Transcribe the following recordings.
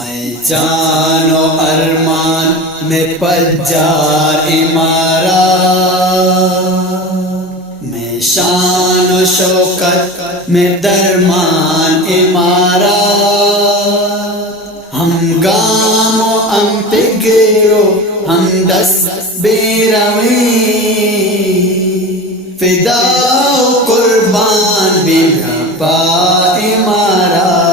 میں جان و ارمان میں پجار عمارات، میں شان و شوکت میں درمان عمارات، ہم گام و ہم پگرو ہم دست بیرویں، فدا و قربان بنپا عمارات،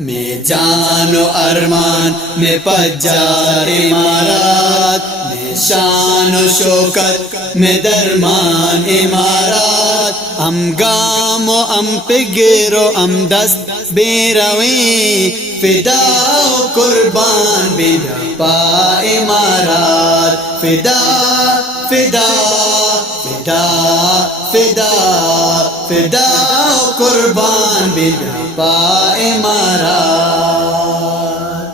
میں جان و ارمان میں پجار عمارات، میں شان و شوکت میں درمان عمارات، ہم گام و ہم پگرو ہم دست بیرویں، فدا و قربان بنپا عمارات، فدا فدا فدا فدا فدا و قربان بنپا عمارات،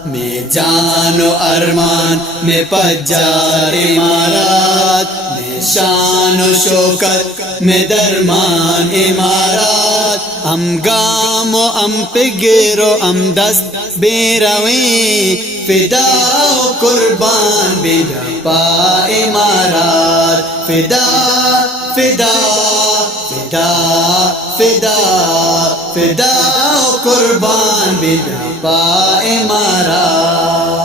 میں جان و ارمان میں پجار عمارات، میں شان و شوکت میں درمان عمارات، ہم گام و ہم پگرو ہم دست بیرویں، فدا و قربان بنپا عمارات، فدا فدا فدا فدا فدا و قربان بنپا عمارات،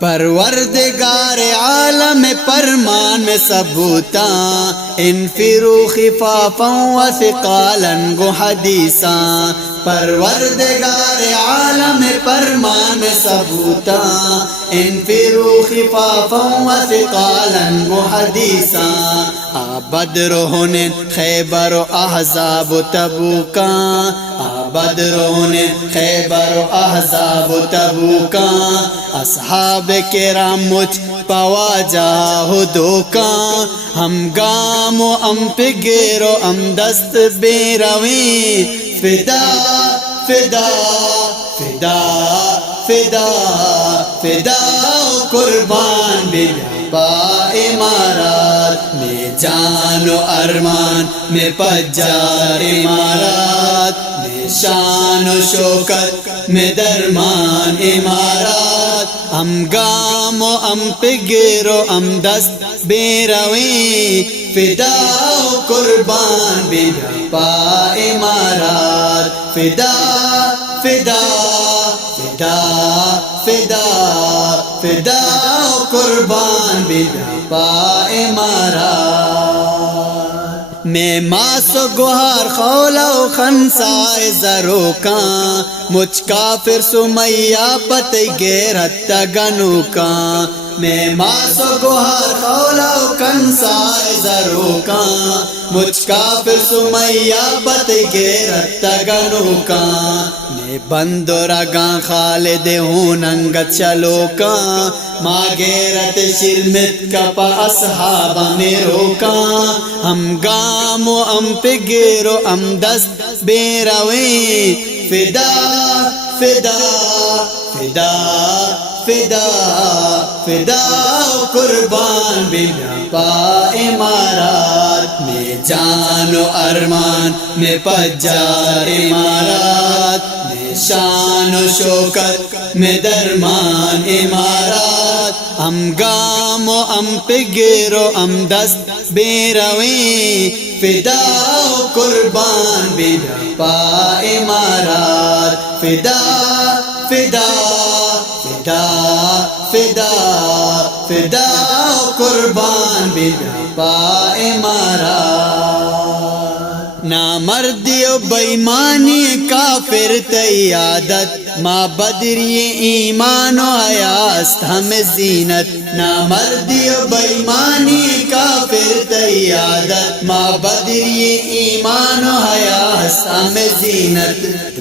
پروردگار عالم پرمان میں ثبوتاں، انفروا خفافا و ثقالا گو حدیثاں، پروردگار عالم پرمان میں ثبوتاں، انفروا خفافا و ثقالا گو حدیثاں، بدر و حنین خیبر و احزاب و تبوکاں، بدر و حنین خیبر و احزاب و تبوکاں، اصحاب کرام مجھ پواجہ دھوکاں، ہم گام و ہم پگرو ہم دست بیرویں، فدا فدا فدا فدا فدا و قربان بنپا عمارات، میں جان و ارمان میں پجار عمارات، میں شان و شوکت میں درمان عمارات، ہم گام و ہم پگرو ہم دست بیرویں، فدا و قربان بنپا عمارات، فدا فدا فدا فدا فدا و قربان بنپا عمارات، میں ماس و گوہر خولا و خنسائے زروکاں، مجھ کافر سمیہ پتہ غیرت تگنوکاں، میں ماس و گوہر خولا و خنسائے زروکاں، مجھ کافر سمیہ پتہ غیرت تگنوکاں، میں بند و رگاں خالد ہوں ننگت چلوکاں، ماں غیرت شرمت کپا اصحابہ میں روکاں، ہم گام و ہم پگرو ہم دست بیرویں، فدا فدا فدا فدا فدا و قربان بنپا عمارات، میں جان و ارمان میں پجار عمارات، میں شان و شوکت میں درمان عمارات، ہم گام و ہم پگرو ہم دست بیرویں، فدا و قربان بنپا عمارات، فدا فدا فدا فدا فدا و قربان بنپا عمارات، نامردی و بےایمانی کافر عیادت، ماں بدری ایمان و حیاست ہمیں زینت، نامردی و بےایمانی کافر عیادت، ماں بدری ایمان و حیاست ہمیں زینت،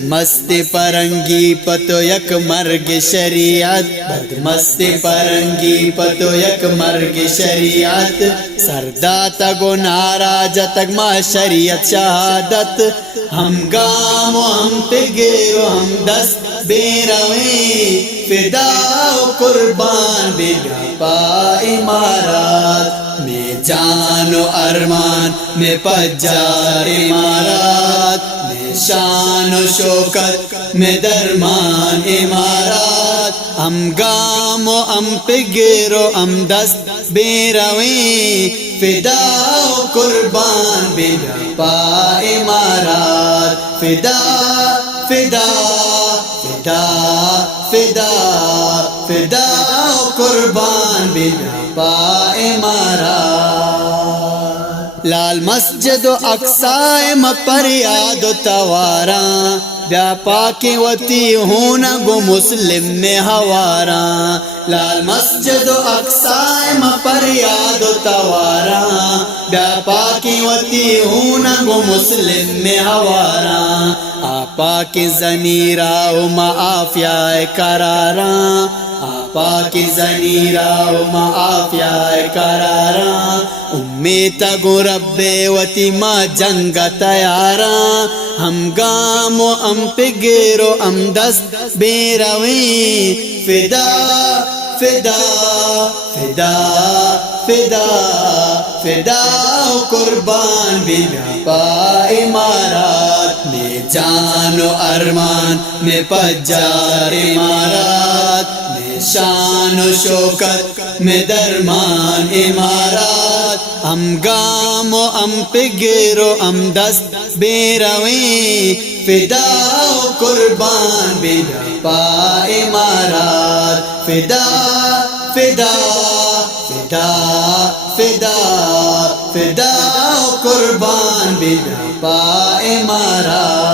مست پرنگی پتو یک مرگ شریعت، بدمست پرنگی پتو یک مرگ شریعت، سردا تگو ناراج تگ ما شریعت شہادت، ہم گام و ہم پگرو ہم دست بیرویں، فدا و قربان بنپا عمارات، میں جان و ارمان میں پجار عمارات، میں شان و شوکت میں درمان امارات ہم گام و ہم پگر و ہم دست بے رویں فدا و قربان بے پا امارات فدا فدا فدا فدا فدا و قربان بے پا امارات لال مسجد و اقصی پر یاد و تواراں بیا پاکی وتی ہونا گو مسلم میں ہواراں لال مسجد و اقصی پر یاد و تواراں بیا پاکی وتی ہونا گو مسلم میں ہواراں آپا کی زنیرہ و معافیہ قراراں آپا کی زنیرہ و معافیہ قراراں امید گو رب وتی ما جنگ تیاراں ہم گام و ہم پگر و ہم دست بے رویں فدا فدا فدا فدا فدا و قربان بے پا امارات میں جان و ارمان میں پجار امارات میں شان و شوکت میں درمان امارات ہم گام و ہم پگر و ہم دست بے رویں فدا و قربان بے پا امارات فدا فدا فدا فدا فدا و قربان بے پا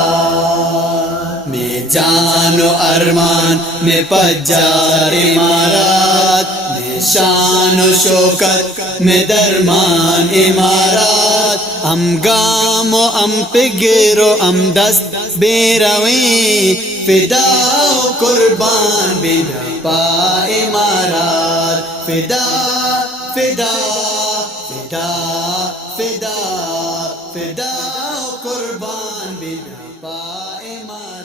امارات میں جان و ارمان میں پجار امارات میں شان و شوکت میں درمان امارات ہم گام و ہم پگر و ہم دست بے رویں فدا و قربان بے پا امارات فدا فدا فدا فدا فدا و قربان بے پا امارات